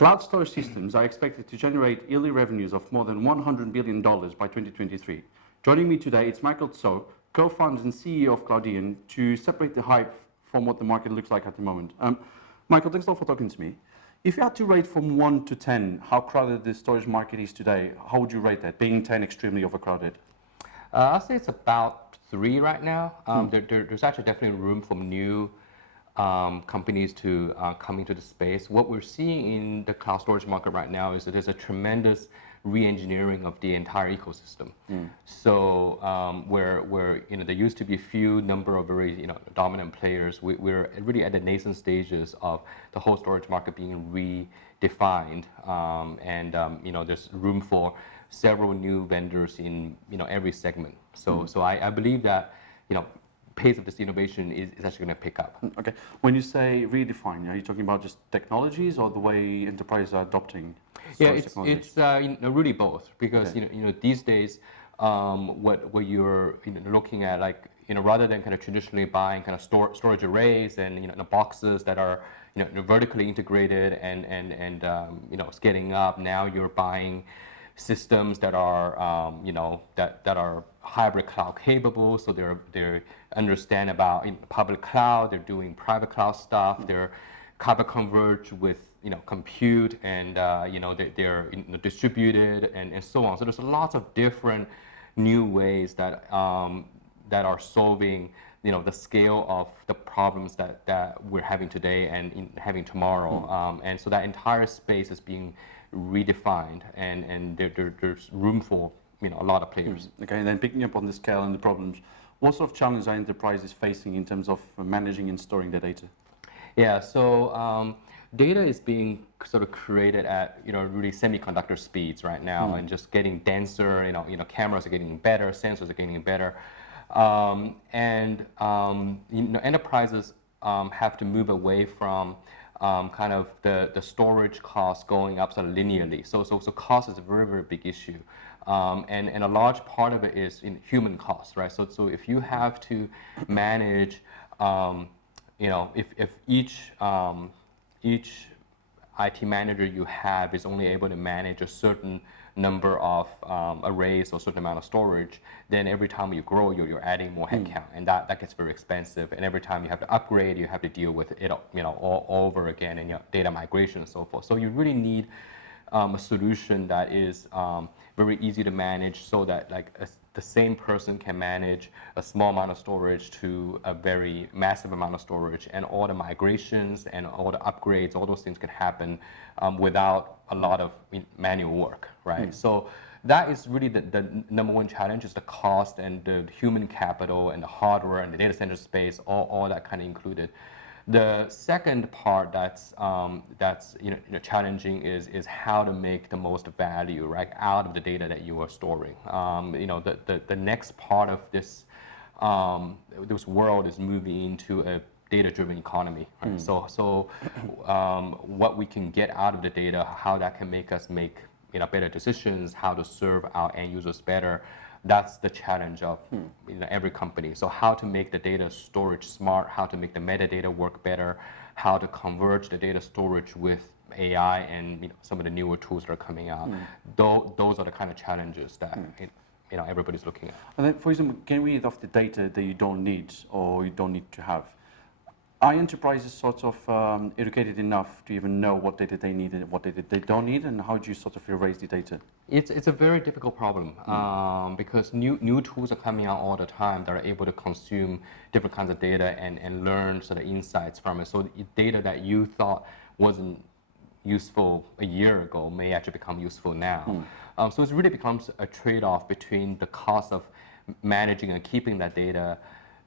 Cloud storage systems are expected to generate yearly revenues of more than $100 billion by 2023. Joining me today is Michael Tso, co-founder and CEO of Cloudian, to separate the hype from what the market looks like at the moment. Michael, thanks a lot for talking to me. If you had to rate from 1 to 10 how crowded the storage market is today, how would you rate that, being 10 extremely overcrowded? I'll say it's about 3 right now. There's actually definitely room for new companies to come into the space. What we're seeing in the cloud storage market right now is that there's a tremendous re-engineering of the entire ecosystem. So where there used to be a few number of very dominant players, we're really at the nascent stages of the whole storage market being redefined, and there's room for several new vendors in every segment. So I believe that pace of this innovation is actually going to pick up. Okay. When you say redefine, are you talking about just technologies or the way enterprises are adopting? Yeah, it's really both, because these days what you're looking at, like rather than kind of traditionally buying kind of storage arrays and the boxes that are vertically integrated and scaling up, now you're buying systems that are that are hybrid cloud capable, so they understand about public cloud, they're doing private cloud stuff, they're copper converged with compute, and they're distributed and so on. So there's lots of different new ways that that are solving the scale of the problems that we're having today and having tomorrow, and so that entire space is being redefined, and there's room for a lot of players. Okay, and then picking up on the scale and the problems, what sort of challenges are enterprises facing in terms of managing and storing their data? Yeah, so data is being sort of created at really semiconductor speeds right now, and just getting denser. Cameras are getting better, sensors are getting better, and enterprises have to move away from kind of the storage costs going up sort of linearly. So cost is a very, very big issue, and a large part of it is in human costs, right? So if you have to manage, if each IT manager you have is only able to manage a certain number of arrays or a certain amount of storage, then every time you grow, you're adding more headcount, and that gets very expensive. And every time you have to upgrade, you have to deal with it, all over again, and data migration and so forth. So you really need a solution that is very easy to manage, so that the same person can manage a small amount of storage to a very massive amount of storage, and all the migrations and all the upgrades, all those things can happen without a lot of manual work, right? So that is really the number one challenge, is the cost and the human capital and the hardware and the data center space, all that kind of included. The second part that's challenging is how to make the most value, right, out of the data that you are storing. The next part of this world is moving into a data-driven economy, right? So what we can get out of the data, how that can make us make better decisions, how to serve our end users better. That's the challenge of every company. So how to make the data storage smart, how to make the metadata work better, how to converge the data storage with AI and some of the newer tools that are coming out. Those are the kind of challenges that everybody's looking at. And then, for example, getting rid of the data that you don't need or you don't need to have. Are enterprises sort of educated enough to even know what data they need and what data they don't need, and how do you sort of erase the data? It's a very difficult problem, because new tools are coming out all the time that are able to consume different kinds of data and learn sort of insights from it. So data that you thought wasn't useful a year ago may actually become useful now. So it really becomes a trade-off between the cost of managing and keeping that data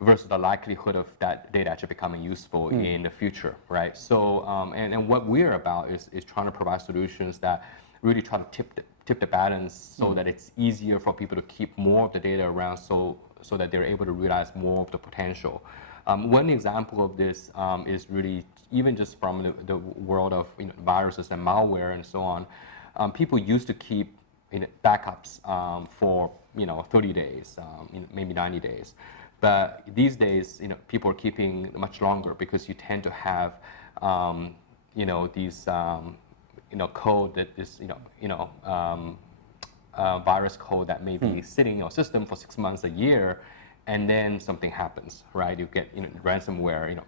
versus the likelihood of that data actually becoming useful in the future, right? So, and what we're about is trying to provide solutions that really try to tip the balance, so that it's easier for people to keep more of the data around, so that they're able to realize more of the potential. One example of this is really even just from the world of viruses and malware and so on. People used to keep backups for 30 days, maybe 90 days. But these days, people are keeping much longer, because you tend to have, these code that is virus code that may be sitting in your system for 6 months, a year, and then something happens, right? You get ransomware,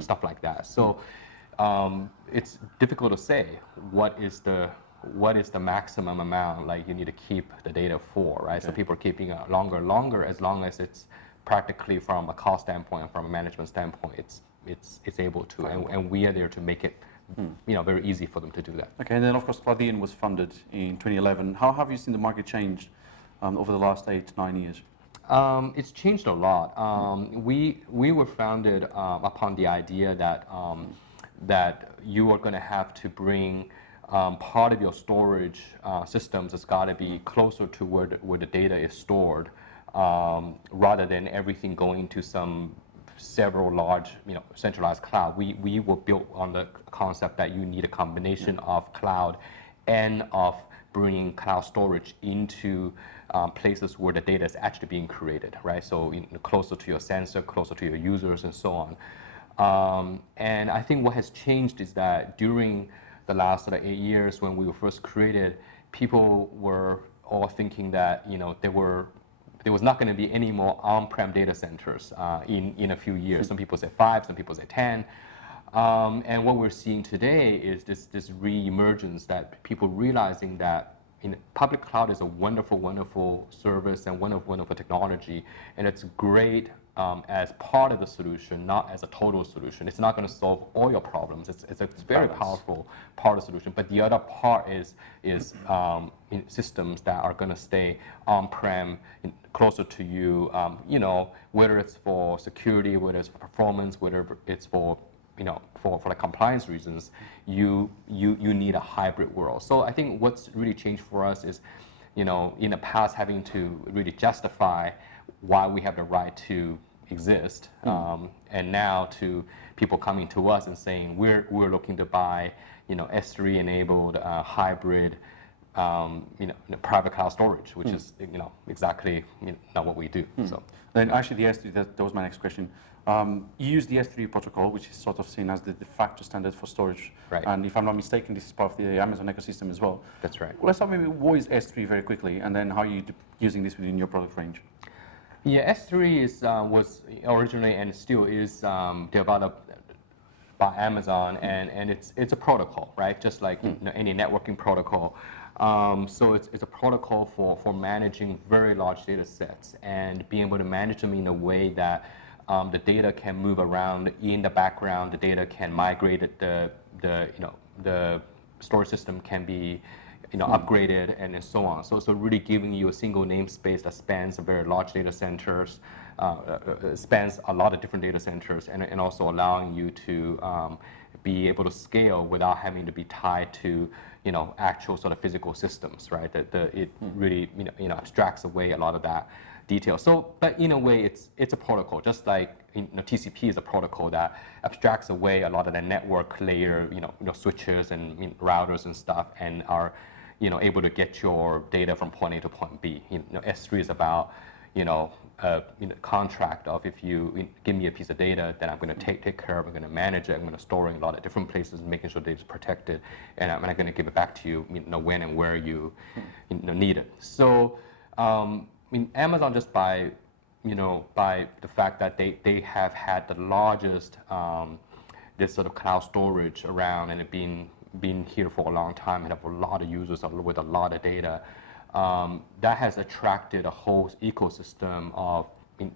stuff like that. So it's difficult to say what is the maximum amount like you need to keep the data for, right? Okay. So people are keeping it longer, as long as it's practically from a cost standpoint, from a management standpoint, it's able to, and we are there to make it very easy for them to do that. Okay, and then of course Cloudian was funded in 2011. How have you seen the market change over the last 8 to 9 years? It's changed a lot. We were founded upon the idea that you are going to have to bring part of your storage systems has got to be closer to where the data is stored, rather than everything going to several large, centralized cloud. We were built on the concept that you need a combination of cloud and of bringing cloud storage into places where the data is actually being created, right? So closer to your sensor, closer to your users, and so on. And I think what has changed is that during the last 8 years when we were first created, people were all thinking that there was not going to be any more on-prem data centers in a few years. Some people say 5, some people say 10. And what we're seeing today is this re-emergence that people realizing that public cloud is a wonderful, wonderful service and wonderful technology, and it's great as part of the solution, not as a total solution. It's not going to solve all your problems. It's a very powerful part of the solution, but the other part is systems that are going to stay on-prem, closer to you. Whether it's for security, whether it's for performance, whether it's for the compliance reasons, you need a hybrid world. So I think what's really changed for us is, in the past having to really justify why we have the right to exist, and now to people coming to us and saying we're looking to buy S3 enabled hybrid private cloud storage, which is exactly not what we do. So then actually the S3, that was my next question. You use the S3 protocol, which is sort of seen as the de facto standard for storage. Right. And if I'm not mistaken, this is part of the Amazon ecosystem as well. That's right. Let's talk maybe what is S3 very quickly, and then how are you using this within your product range? Yeah, S3 was originally and still is developed by Amazon, and it's a protocol, right? Just like any networking protocol. So it's a protocol for managing very large data sets and being able to manage them in a way that the data can move around in the background. The data can migrate. The storage system can be upgraded and so on. So really giving you a single namespace that spans a very large data centers, spans a lot of different data centers, and also allowing you to be able to scale without having to be tied to actual sort of physical systems, right? It really abstracts away a lot of that detail. So, but in a way, it's a protocol, just like TCP is a protocol that abstracts away a lot of the network layer, switches and routers and stuff, and are able to get your data from point A to point B. S3 is about contract of, if you give me a piece of data, then I'm going to take care of it, I'm going to manage it, I'm going to store it in a lot of different places, making sure data is protected, and I'm going to give it back to you, when and where you need it. So, Amazon, just by the fact that they have had the largest this sort of cloud storage around, and it been here for a long time, and have a lot of users with a lot of data. That has attracted a whole ecosystem of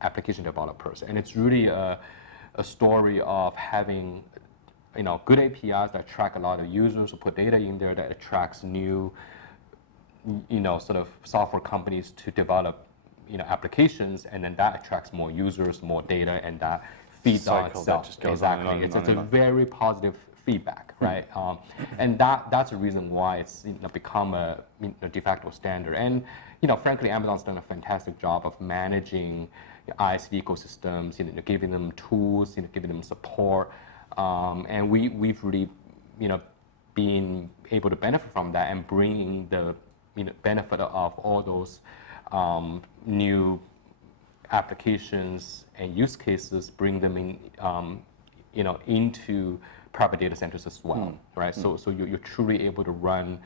application developers, and it's really a story of having good APIs that attract a lot of users who put data in there, that attracts new sort of software companies to develop applications, and then that attracts more users, more data, and that feeds on itself. That just goes exactly. On and it's on and a on. very positive feedback, right? And that's the reason why it's become a de facto standard. And frankly, Amazon's done a fantastic job of managing ISV ecosystems, giving them tools, giving them support, and we've really been able to benefit from that and bringing the benefit of all those new applications and use cases, bring them in into private data centers as well, right? So you're truly able to run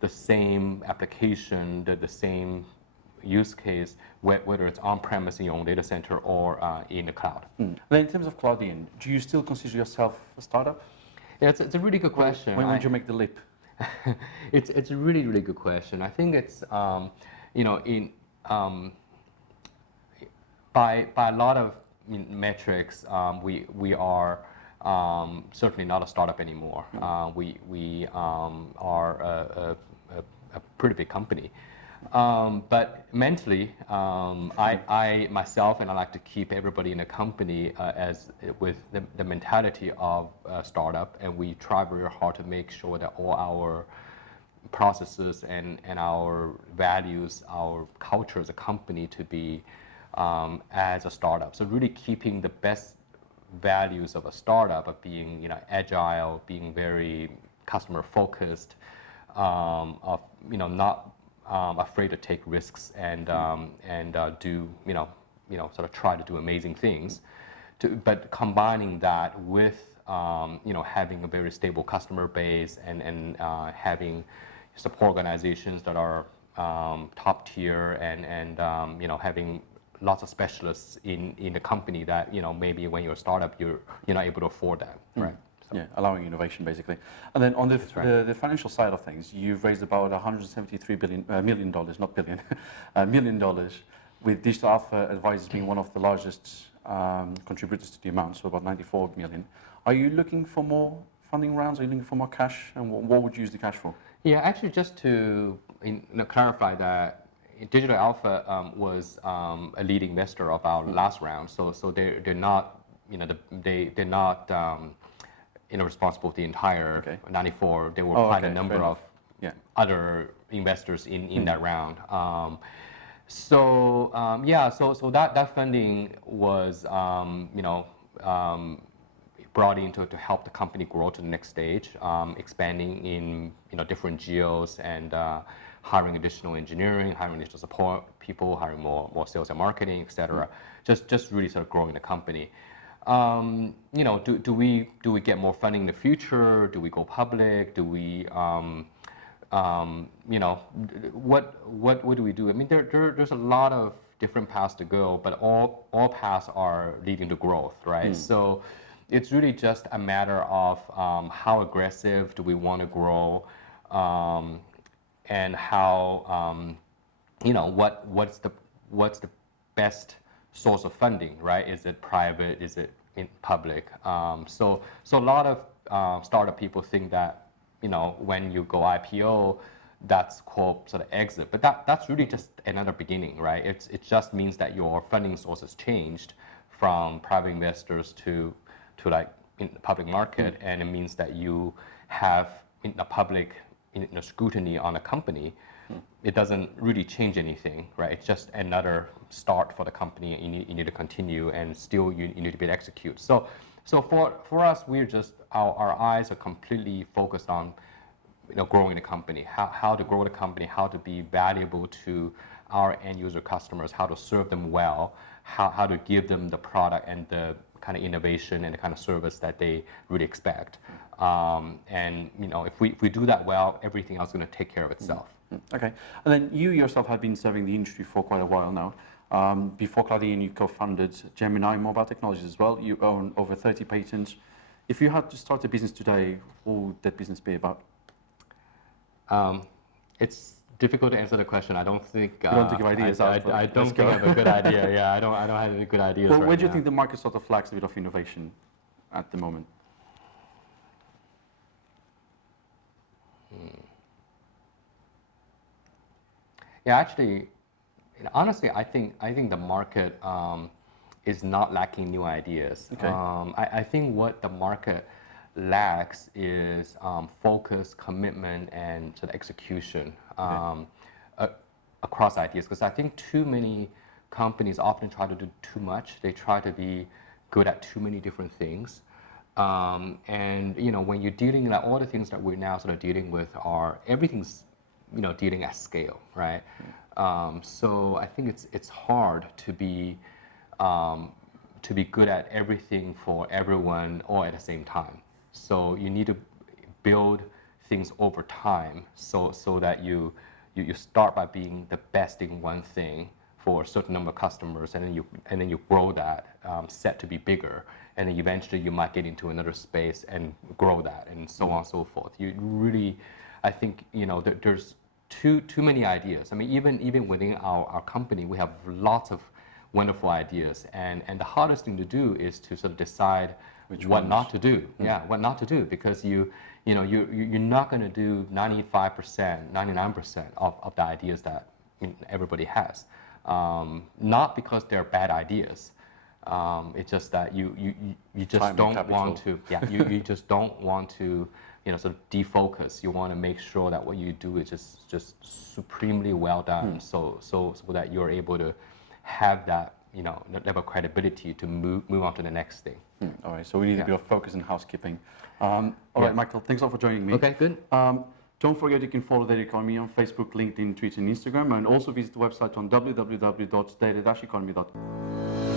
the same application, the same use case, whether it's on-premise in your own data center or in the cloud. Then in terms of Cloudian, do you still consider yourself a startup? Yeah, it's a really good question. When would you make the leap? It's a really, really good question. I think it's, by a lot of metrics, we are certainly not a startup anymore. We are a pretty big company. But mentally, I myself, and I like to keep everybody in the company with the mentality of a startup, and we try very hard to make sure that all our processes and our values, our culture as a company to be as a startup. So really keeping the best values of a startup, of being agile, being very customer focused, of not afraid to take risks and do sort of try to do amazing things, but combining that with having a very stable customer base and having support organizations that are top tier and having lots of specialists in the company that maybe when you're a startup you're not able to afford that, right? Yeah, allowing innovation basically. And then on the financial side of things, you've raised about $173 million, not billion, $1 million, with Digital Alpha Advisors being one of the largest contributors to the amount, so about 94 million. Are you looking for more funding rounds? Are you looking for more cash? And what would you use the cash for? Yeah, actually, just to clarify that, Digital Alpha was a lead investor of our last round, so they're not they're not responsible for the entire 94. There were quite a number of other investors in that round. So that funding was brought in to help the company grow to the next stage, expanding in different geos and hiring additional engineering, hiring additional support people, hiring more sales and marketing, etc. Just really sort of growing the company. Do we get more funding in the future? Do we go public? Do we what do we do? I mean, there's a lot of different paths to go, but all paths are leading to growth, right? So it's really just a matter of how aggressive do we want to grow, and how what's the best source of funding, right? Is it private? Is it in public? So a lot of startup people think that when you go IPO, that's called sort of exit, but that's really just another beginning, right? It just means that your funding source has changed from private investors to like in the public market, and it means that you have in the public scrutiny on a company. It doesn't really change anything, right? It's just another start for the company. You need to continue, and still you need to be able to execute. So for us, we're just our eyes are completely focused on growing the company, how to grow the company, how to be valuable to our end user customers, how to serve them well, how to give them the product and the kind of innovation and the kind of service that they really expect. And if we do that well, everything else is going to take care of itself. Okay, and then you yourself have been serving the industry for quite a while now. Before Cloudian, you co-founded Gemini Mobile Technologies as well. You own over 30 patents. If you had to start a business today, what would that business be about? It's difficult to answer the question. I don't think. You don't think of ideas. I don't think I have a good idea. Yeah, I don't have any good ideas. Well, right where do you now. think the market sort of lacks a bit of innovation at the moment? Yeah, actually, honestly, I think the market is not lacking new ideas. Okay. I think what the market lacks is focus, commitment, and sort of execution across ideas. Because I think too many companies often try to do too much. They try to be good at too many different things. And when you're dealing like all the things that we're now sort of dealing with are everything's dealing at scale, right? So I think it's hard to be good at everything for everyone all at the same time. So you need to build things over time so that you start by being the best in one thing for a certain number of customers, and then you grow that set to be bigger, and then eventually you might get into another space and grow that, and so on and so forth. You really, I think, there's too many ideas. I mean, even within our company, we have lots of wonderful ideas, and the hardest thing to do is to sort of decide what not to do. Yeah, what not to do, because you're not going to do 95%, 99% of the ideas that everybody has. Not because they're bad ideas. It's just that you just Time and don't capital. want to. Yeah, you just don't want to sort of defocus. You want to make sure that what you do is just supremely well done, so that you're able to have that level of credibility to move on to the next thing. All right, so we need a bit of focus and housekeeping. All right, Michael, thanks a lot for joining me. Okay, good. Don't forget you can follow Data Economy on Facebook, LinkedIn, Twitter, and Instagram, and also visit the website on www.data-economy.com.